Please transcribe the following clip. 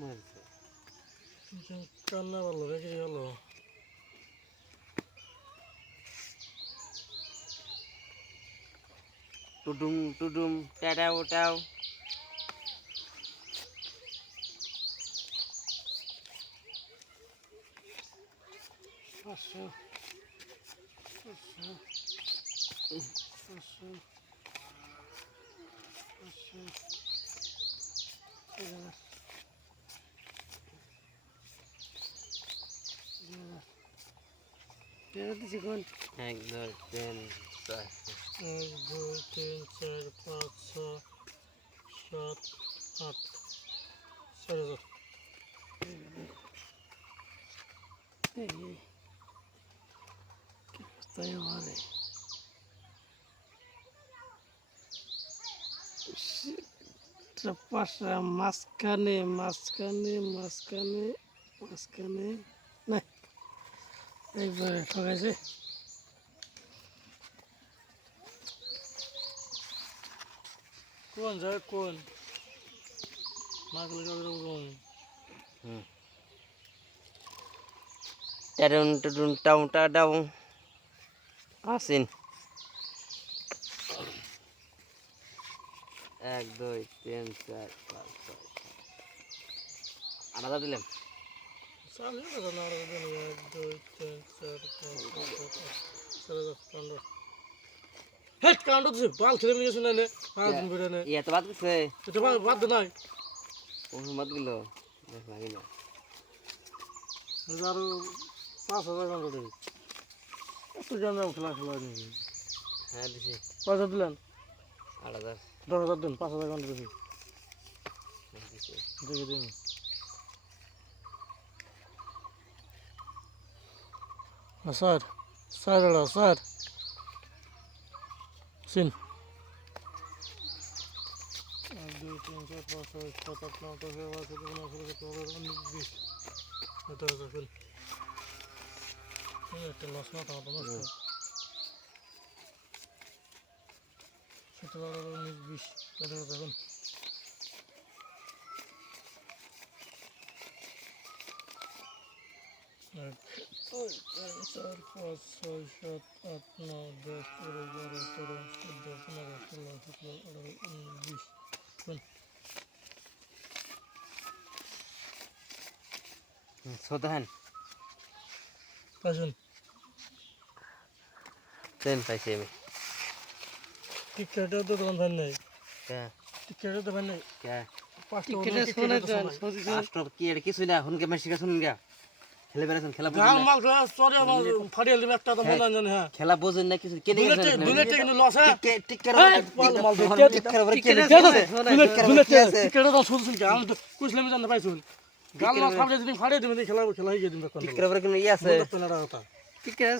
মারছে কান্না ভালো রেখে গেল টুডুম টুডুম টাটাও টাও পাঁচশো পাঁচশো পাঁচশো পাঁচশো দিচ্ছি কোন 1 2 3 4 1 2 3 4 5 6 7 8 4,000 তাই মানে পাশা মাঝখানে মাঝখানে মাঝখানে মাঝখানে না একবারে ঠকাইছে কোন যায় কোন মাগলে কাদের কোন টারুন টুডুম টাও টাডাও আসিন 1 2 3 4 5 6 আলাদা দিলাম চালু না না 1 2 3 4 5 6 7 8 হেট কাউন্ট দিছে বাল খেলে নিয়ে শুনে নে 5 দিন করে নে ইয়া তো বাদ গেছে এটা বাদ দে নাই কোন বাদ গেল দেখ লাগি না হাজার 5,000 কাউন্ট দে এত জানা খেলা খেলা নেই হ্যাঁ দিছি 5,000 দিলেন আলাদা 10,000 দিন 5,000 কাউন্ট দিছি দিছি দেখে দিন স্যার স্যার স্যার সিন 1 2 3 4 5 6 7 8 9 10 11 12 13 14 15 16 17 18 19 20 এটা লস না তো নষ্ট 17 18 19 20 এটা দেখুন এক 2 3 4 5 6 7 8 9 10 11 12 13 14 15 16 17 18 19 সোদান পাঁচজন তেন পাইছি আমি টিকেটের তো দোকান ভাই নেই কে টিকেটের দোকান নেই কে টিকেটের শোনে রাষ্ট্র কি এর কিছু না হুনকে মেসি কা শুনুন গা খেলে বেরাছেন খেলা গাল বুঝুন মাল সরি আমার ফাড়িয়ে দিবে একটা তো মনে জানি হ্যাঁ খেলা বুঝুন না কিছু কে দেখেছেন দুলেটে কিন্তু লস হ্যাঁ টিকের মাল মাল টিকের উপরে কে টিকেটের তো শুনছেন কি আমি তো কুছলামি জানতে পাইছুন গাল মাল ফাড়িয়ে দিবেন খেলা খেলা হয়ে দিবেন টিকের উপরে কোনো ই আছে পেনাটা কথা টিকের